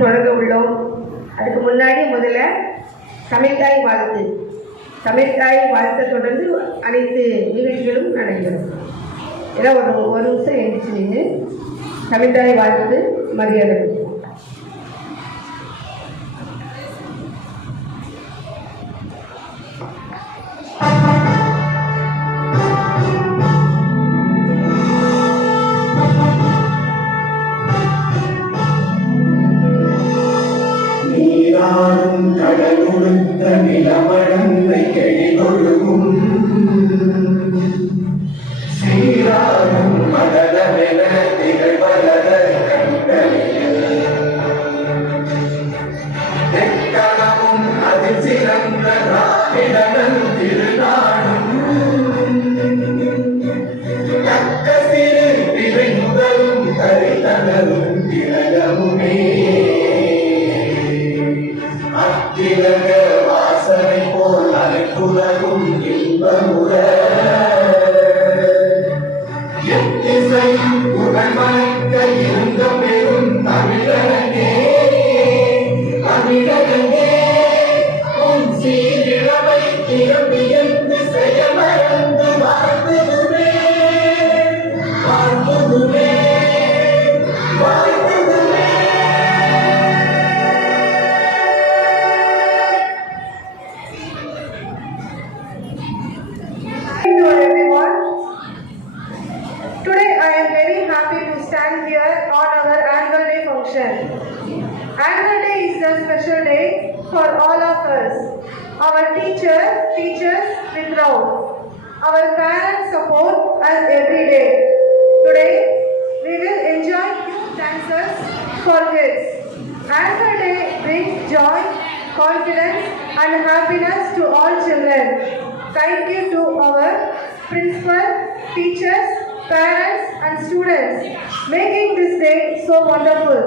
தொடங்க உள்ளோம். அதுக்கு முன்னாடி முதல்ல தமிழ்தாய் வாழ்த்து. தமிழ்தாய் வாழ்த்தை தொடர்ந்து அனைத்து நிகழ்ச்சிகளும் நடைபெறும். ஏதாவது ஒரு நிமிஷம் எழுந்திரிச்சு நின்று தமிழ்தாய் வாழ்த்து மரியாதை. கடலுடுத்த நிலமடந்தை கெழிதொழுகும் சீராரும் மடலமென திகழ்வலத கண்களிலும் அதில் சிறந்த திராவிடனன் திருநாடும் தக்க சிறு திரை முதலும் கரிதனரும் திலகமுமே அத்திலக வாசனை போல் அனைத்துலகும் இன்பமுற எத்திசையும் புகழ் மறைக்க இருந்த பெரும் தமிழனே தமிழனே உன் சீரிழமை திரும்பியந்து செயமறந்து வாழ்ந்துதுமே வாழ்ந்துதுமே வாழ்ந்துதுமே. Hello everyone. Today I am very happy to stand here on our annual day function. Annual day is a special day for all of us. Our teachers with love. Our parents support us every day. Today we will enjoy youth dances for kids. Annual day brings joy, confidence and happiness to all children. Thank you to our principal, teachers, parents and students making this day so wonderful.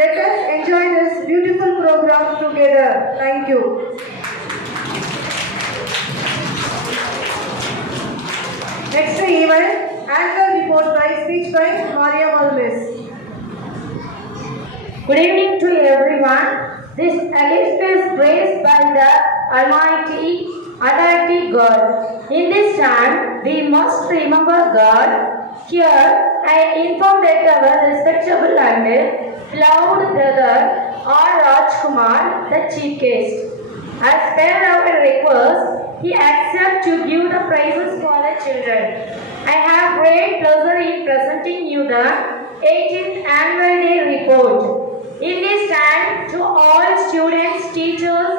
Let us enjoy this beautiful program together. Thank you. Next event, annual report by speech by Maria Malmes. Good evening to everyone. This list is praised by the Almighty God. In this time, we must remember God. Here, I inform that our respectable and loved brother R. Rajkumar, the chief guest. As per our request, he accepts to give the prizes for the children. I have great pleasure in presenting you the 18th annual day report. In this time, to all students, teachers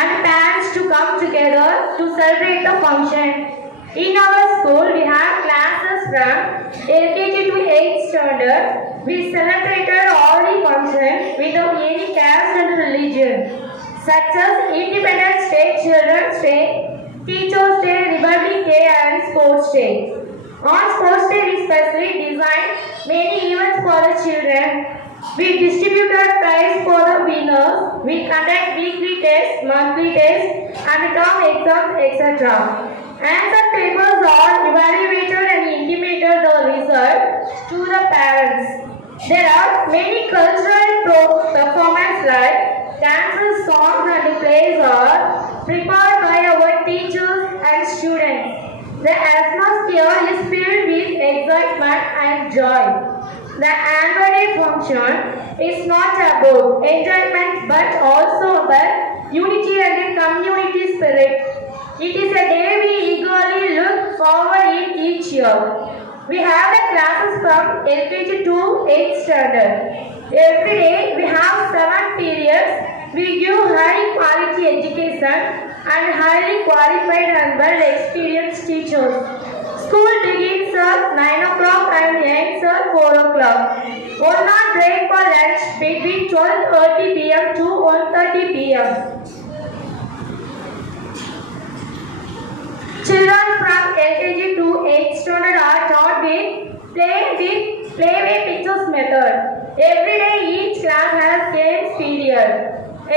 and parents to come together to celebrate the function. In our school, we have classes from LKG to 8th standard. We celebrated all the functions without any caste and religion, such as Independence Day, Children's Day, Teachers Day, Republic Day and Sports Day. On Sports Day, we specially designed many events for the children. We distributed prize for the winners. We conduct weekly tests, monthly tests, and term exams, etc. Answer papers are evaluated and intimated the result to the parents. There are many cultural performances like dances, songs, and plays are prepared by our teachers and students. The atmosphere is filled with excitement and joy. The annual day function is not about enjoyment but also about unity and community spirit. It is a day we eagerly look forward in each year. We have the classes from LKG to 8th standard. Every day we have 7 periods. We give high quality education and highly qualified and well experienced teachers. School begins at 9 o'clock and ends at 4 o'clock. One hour break for lunch between 12:30 p.m. to 1:30 p.m. Children from LKG to 8th standard are taught with playway pictures method. Every day each class has games period.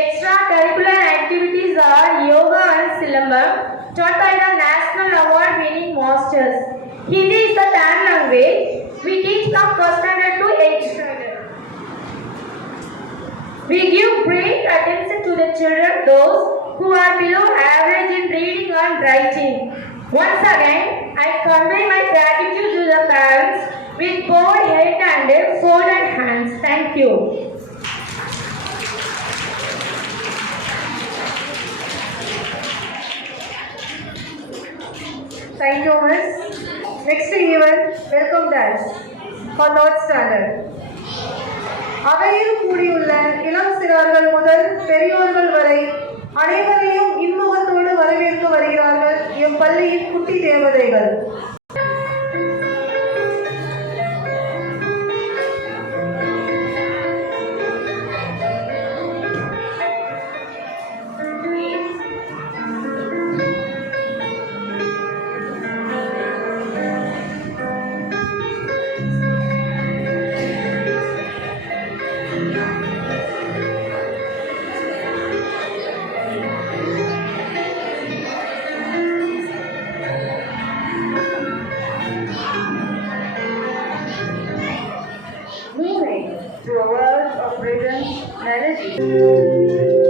Extracurricular activities are yoga and silambam, taught by the national award winning masters. Hindi is the third language. We teach from 1st standard to 8th standard. We give great attention to the children, those who are below average in reading and writing. Once again, I convey my gratitude to the parents with bowed head and folded hands. Thank you. Thank you, Miss. Next event, welcome dance for third standard. அவையில் கூடியுள்ள இளம் சிறார்கள் முதல் பெரியோர்கள் வரை அனைவரையும் இன்முகத்தோடு வரவேற்க வருகிறார்கள் M பள்ளியின் குட்டி தேவதைகள். Moving to a world of rhythm, melody.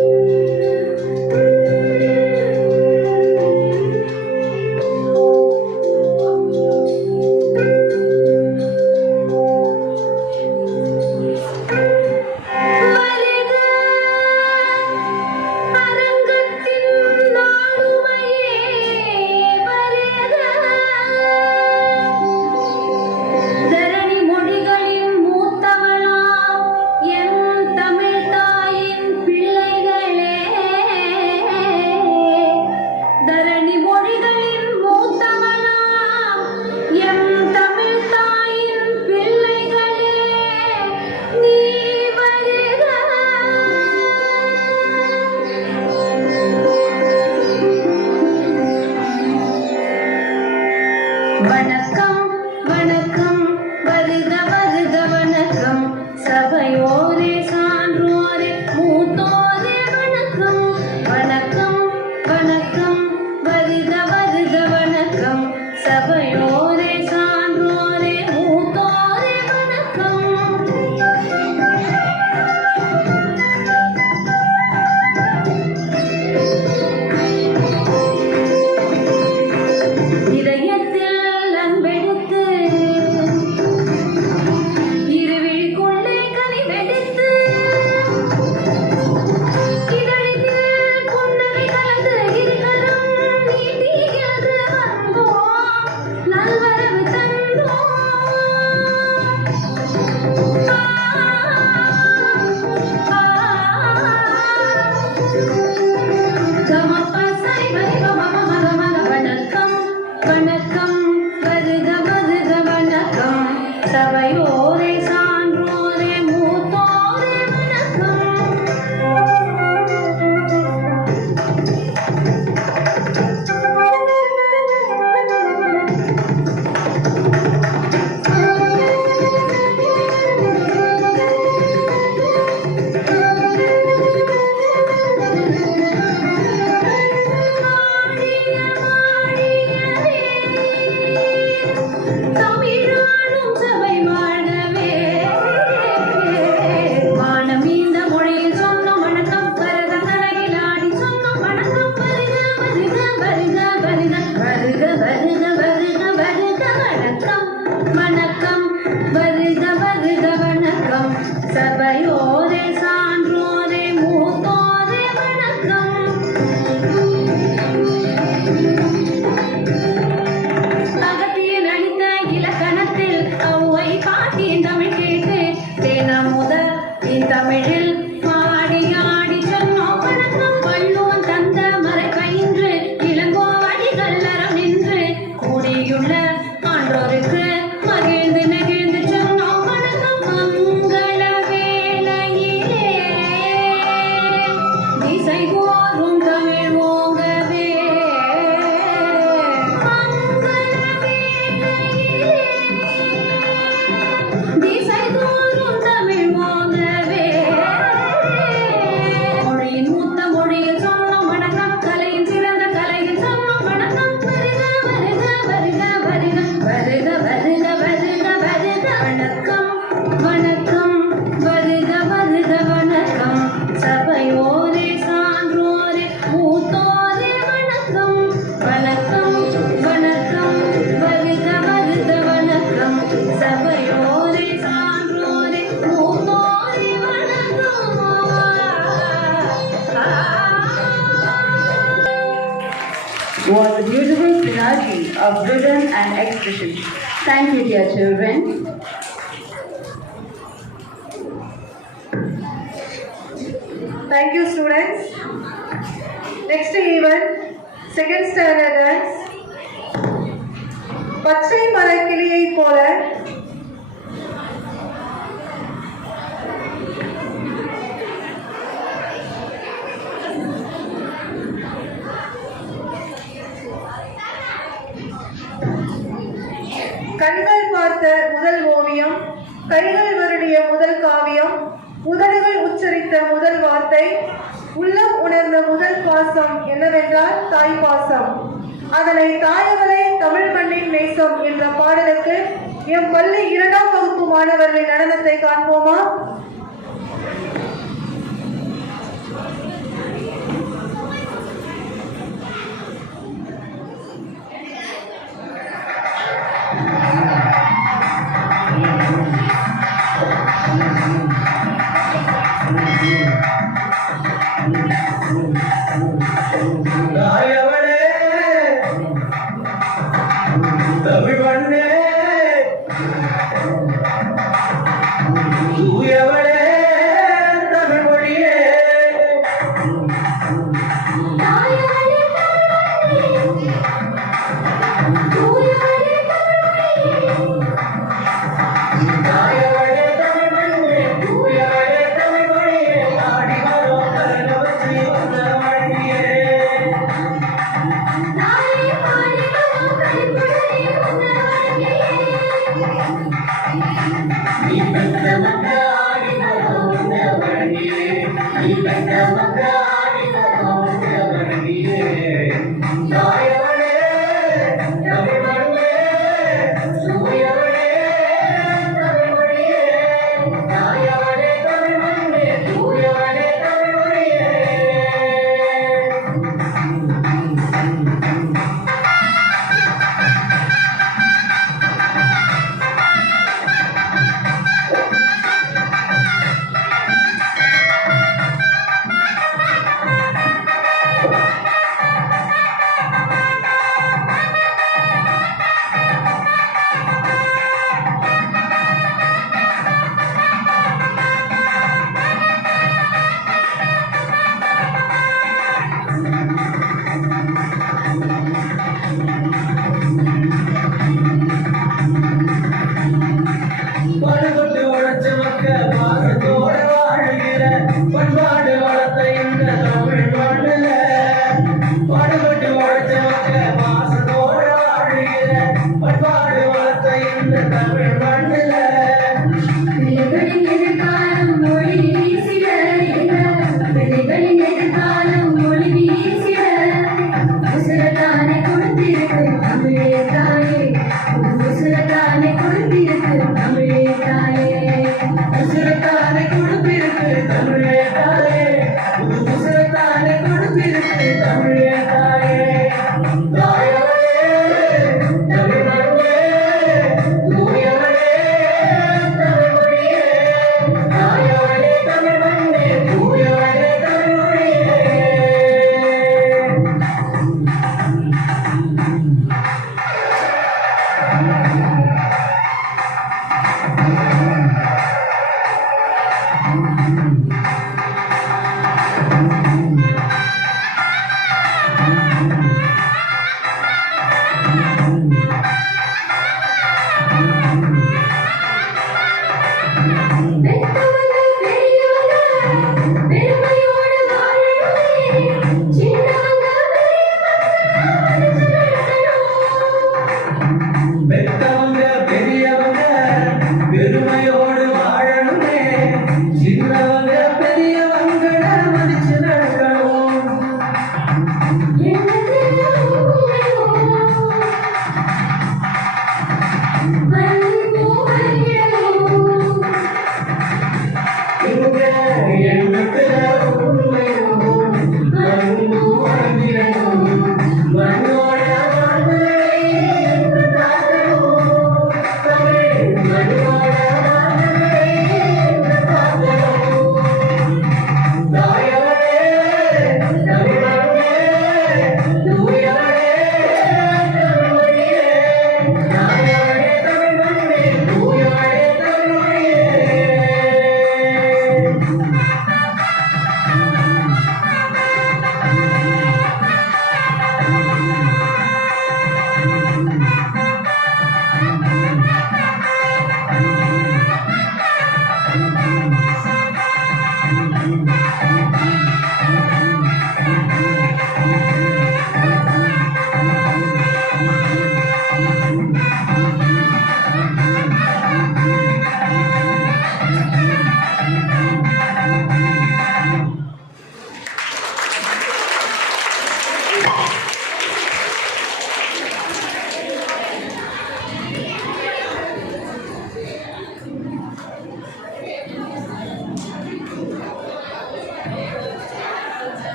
வணக்கம் வணக்கம் வருக வருக வணக்கம் சபையோரே சான்றோரே மூத்தோரே வணக்கம் வணக்கம் வணக்கம் வருக வருக வணக்கம் சபையோரே சான்றோரே மூத்தோரே வணக்கம். இதயத்தில் அன்பெடுத்து இருவிழிக்குள்ளே கனிவெடுத்து இதழில் புன்னகை கலந்து இருகரம் நீட்டியது வந்தோம் நல்வரவு தந்தோம். வணக்கம் வருக வருக வணக்கம் சபையோரே சான்றோரே மூத்தோரே வணக்கம். தமிழாளும் சபை வாழ்கவே வானம் இந்த மொழியில் சொன்னோம் வணக்கம் பரத கலையில் ஆடி சொன்னோம் வணக்கம் வருக வருக வருக வருக வருக வருக வருக வணக்கம் வணக்கம் வருக வருக வணக்கம் சபையோரே சான்றோரே மூத்தோரே வணக்கம். அகத்தியன் அளித்த இலக்கணத்தில் ஔவை பாட்டியின் தமிழ் கேட்டு தேனமுத தமிழில் பாடி ஆடி சொன்னோம் வணக்கம் வள்ளுவன் தந்த மறை பயின்று இளங்கோவடிகள் அறம் நின்று கூடியுள்ள ஆன்றோருக்கு மகிழ்ந்து நெகிழ்ந்து சொன்னோம் வணக்கம் மங்கள வேளையிலே திசை கோரும் தமிழ் ஓங்கவே திசை தோறும் Tamil ஓங்கவே of rhythm and expression. Thank you, dear children. Thank you, students. Next event, second standard dance. பச்சை மரக்கிளியை போல கண்கள் பார்த்த முதல் ஓவியம், கைகள் வருடிய முதல் காவியம், உதடுகள் உச்சரித்த முதல் வார்த்தை, உள்ளம் உணர்ந்த முதல் பாசம் என்னவென்றால் தாய் பாசம். அதனை தாயவளை தமிழ் மண்ணின் நேசம் என்ற பாடலுக்கு எம் பள்ளி 2ஆம் வகுப்பு மாணவர்களின் நடனத்தை காண்போமா? தாயவளே தமிழ் மண்ணே தூயவளே தமிழ் மொழியே தாயவளே தமிழ் மண்ணே தூயவளே தமிழ் மொழியே ஆடி வரும் கரகவச்சி வந்த மழையே நீ பெற்ற மக்காடி வந்த மழையே நீ பெற்ற மக்காடி வந்த மழையே தாயவளே தமிழ் மண்ணே தூயவளே தமிழ் மொழியே தாயவளே தமிழ் மண்ணே தூயவளே தமிழ் மொழியே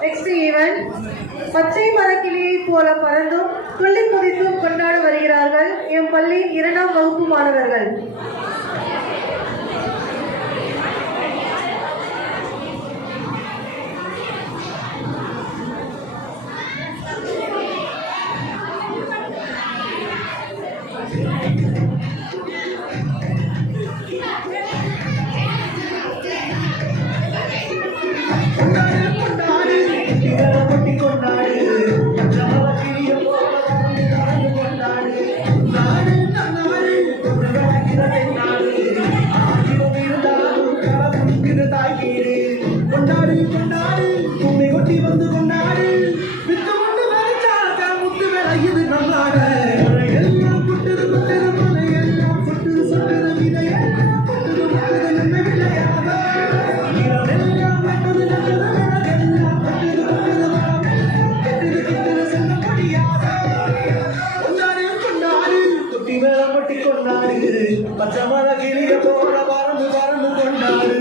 Next event, பச்சை மரக்கிளியை போல பறந்தும் துள்ளி குதித்தும் கொண்டாட வருகிறார்கள் எம் பள்ளியின் 2ஆம் வகுப்பு மாணவர்கள். பச்சமர கிளிய போல பறந்து பறந்து கொண்டாடு.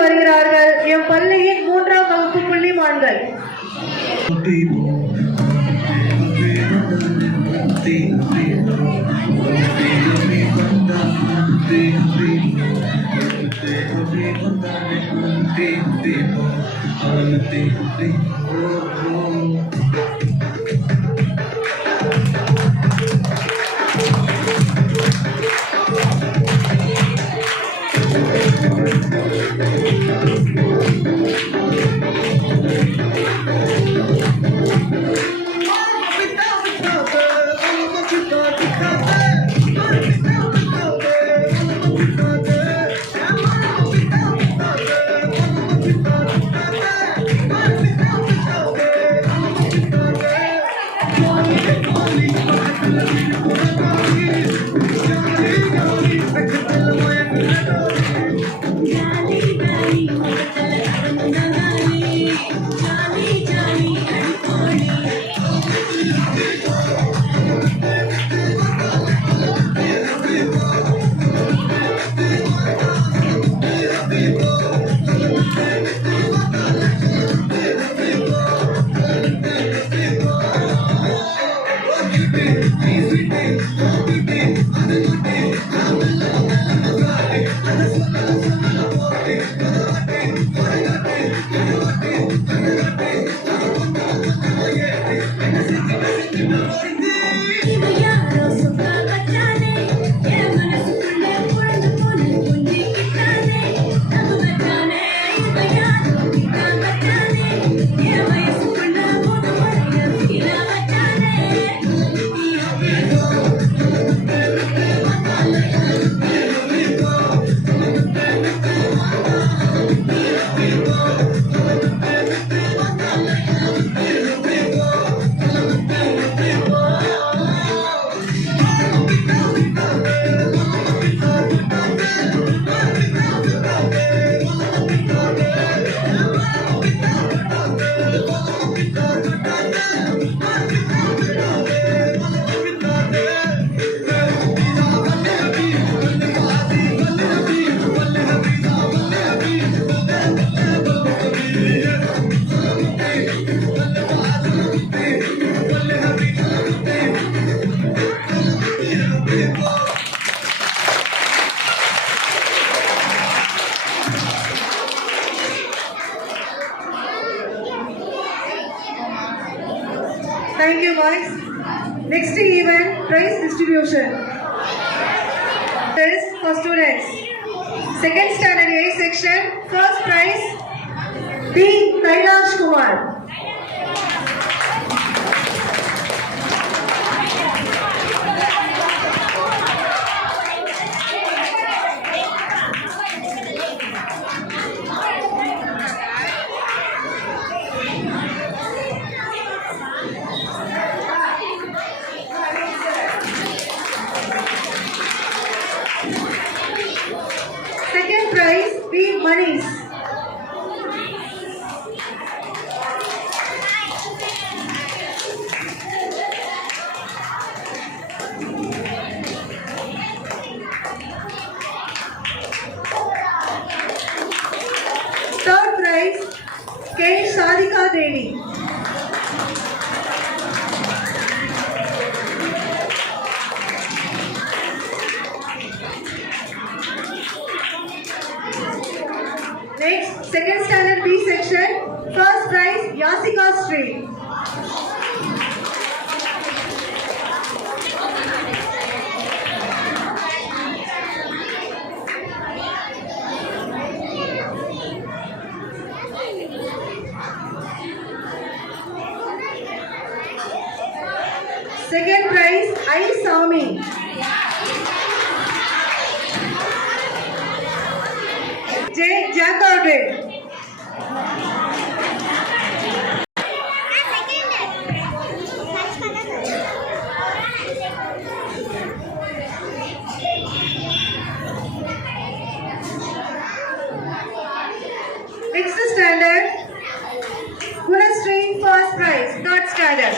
வருகிறார்கள் எம் பள்ளியின் 3ஆம் வகுப்பு புள்ளிமான்கள். Thank you, boys. Next event, prize distribution. This for students. Second standard A section, first prize, B. Kailash Kumar. Second prize, B. Manish. Third prize, K. Sadika Devi. Next, second standard B section, first prize, Yasika Street. Second prize, I. Sami. J. Jacobin. Next standard, Gunashree, first prize, third standard.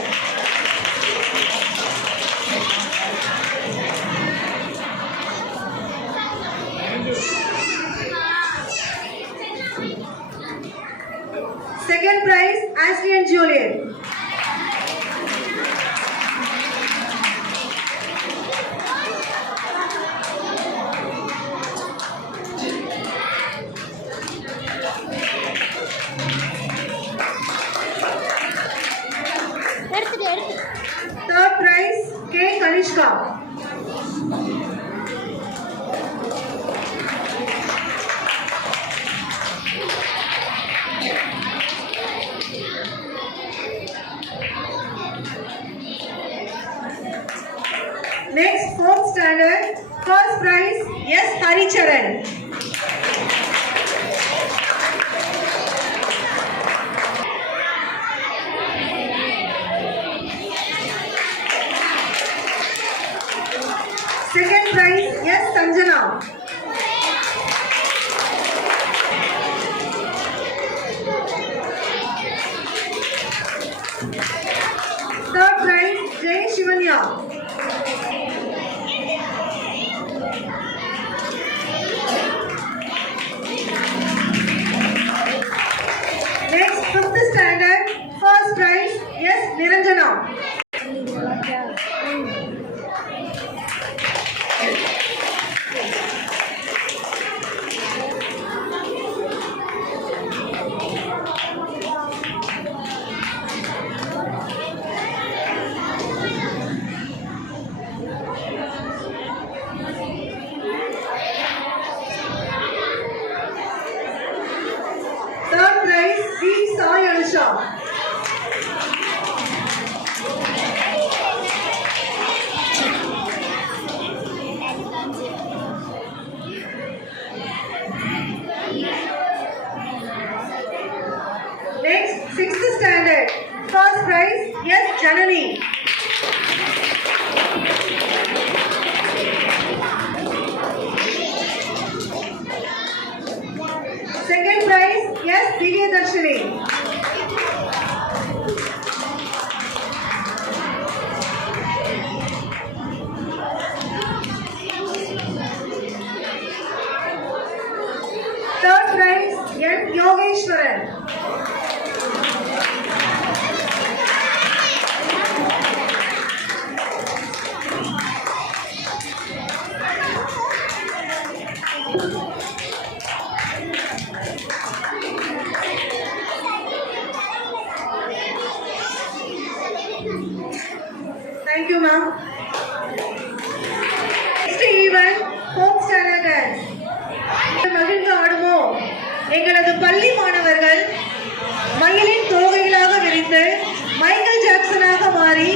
Second prize, Ashley and Juliet. Third prize, K. Kanishka. Next, fourth standard, first prize, S. Haricharan. Second prize, yes, Sanjana. Third prize, Jay Shivanya. Next, fifth standard, first prize, yes, Niranjana. Third prize, B. Sai Anusha. Next, sixth standard, first prize, yes, Janani. Second prize, yes, Divya Darshini. Third prize, N. Yogeshwaran. Thank you, ma'am. Next event, fourth standard dance. மகிழ்ந்து ஆடுவோம். எங்களது பள்ளி மாணவர்கள் மயிலின் தோகைகளாக விரித்து Michael ஜாக்சனாக மாறி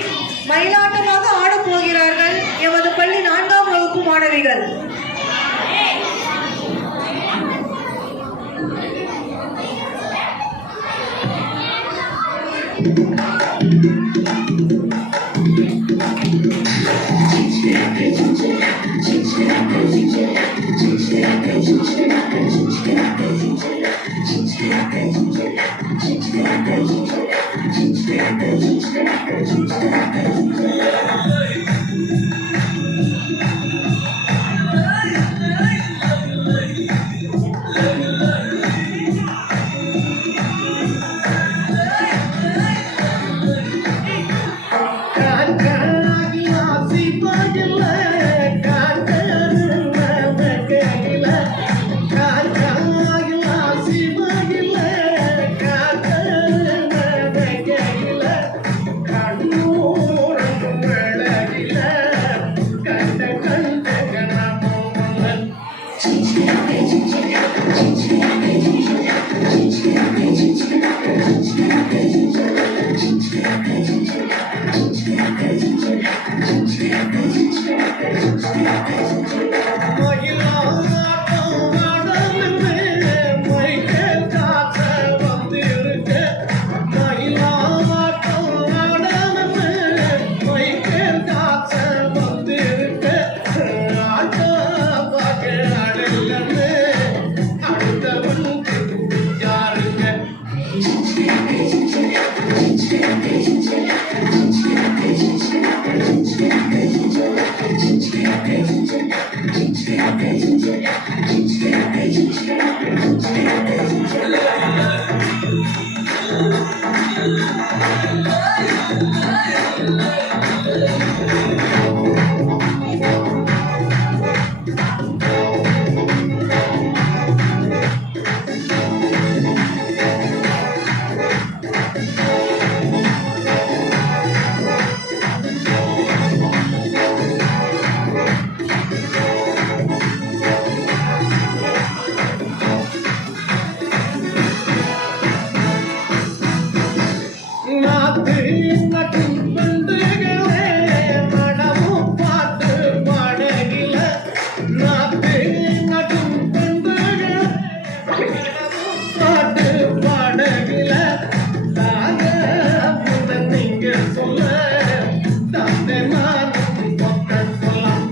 மயிலாட்டமாக ஆடப் போகிறார்கள் எமது பள்ளி 4ஆம் வகுப்பு மாணவிகள். நாத்து நட்டும் பந்துகளே நடவும் பாட்டு பாடகில நாத்து நட்டும் பந்துகளே நடவும் பாட்டு பாடகில தாங்க புதன் நீங்க சொல்ல தந்தை நானும் கொத்த சொல்லலாம்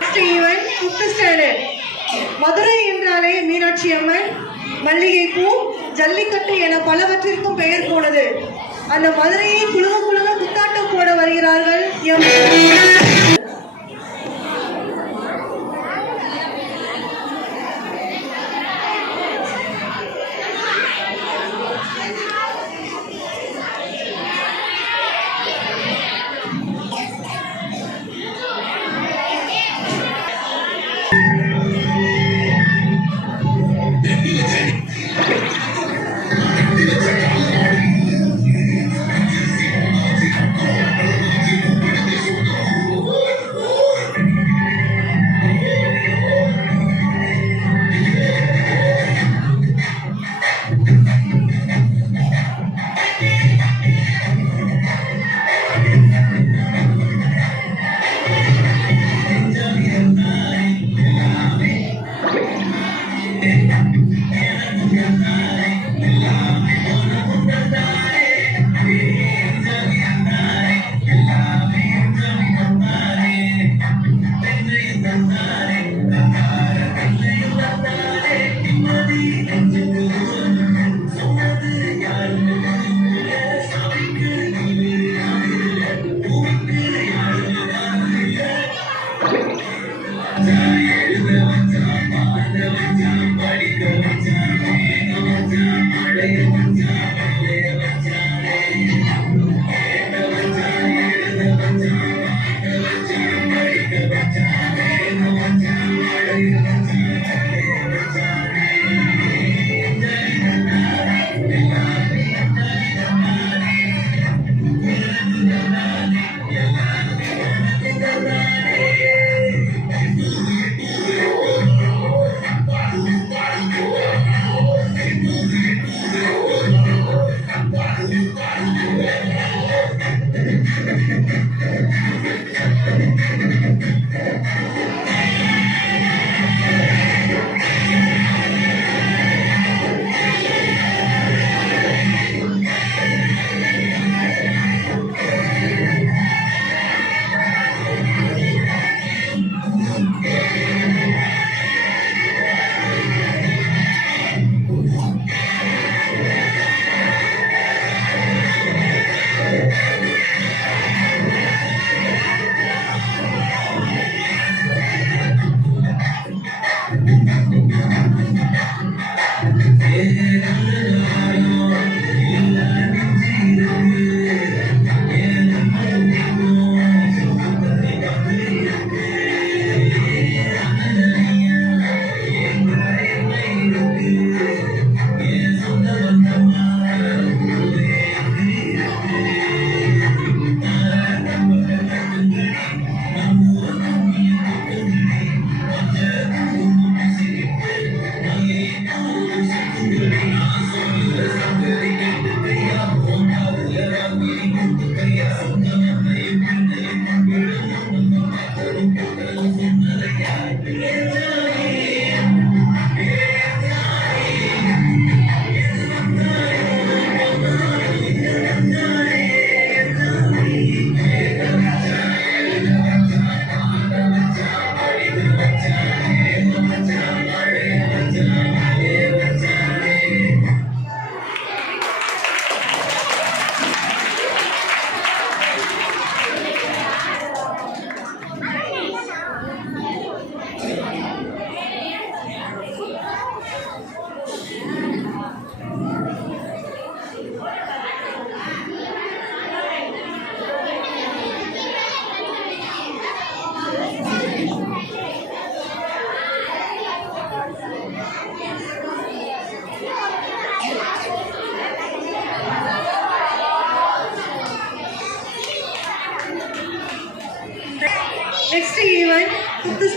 Next event, 5th standard. Madurai என்றாலே மீனாட்சி அம்மன், மல்லிகைப்பூ, ஜல்லிக்கட்டு என பலவற்றிற்கும் பெயர் போனது. அந்த மதுரையை குழுவ குழுவ குத்தாட்டம் போட வருகிறார்கள் எம்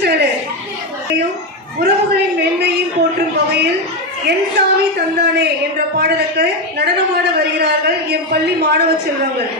standard. உறவுகளின் மேன்மையும் போற்றும் வகையில் என் சாமி தந்தானே என்ற பாடலுக்கு நடனமாட வருகிறார்கள் எம் பள்ளி மாணவ செல்வங்கள்.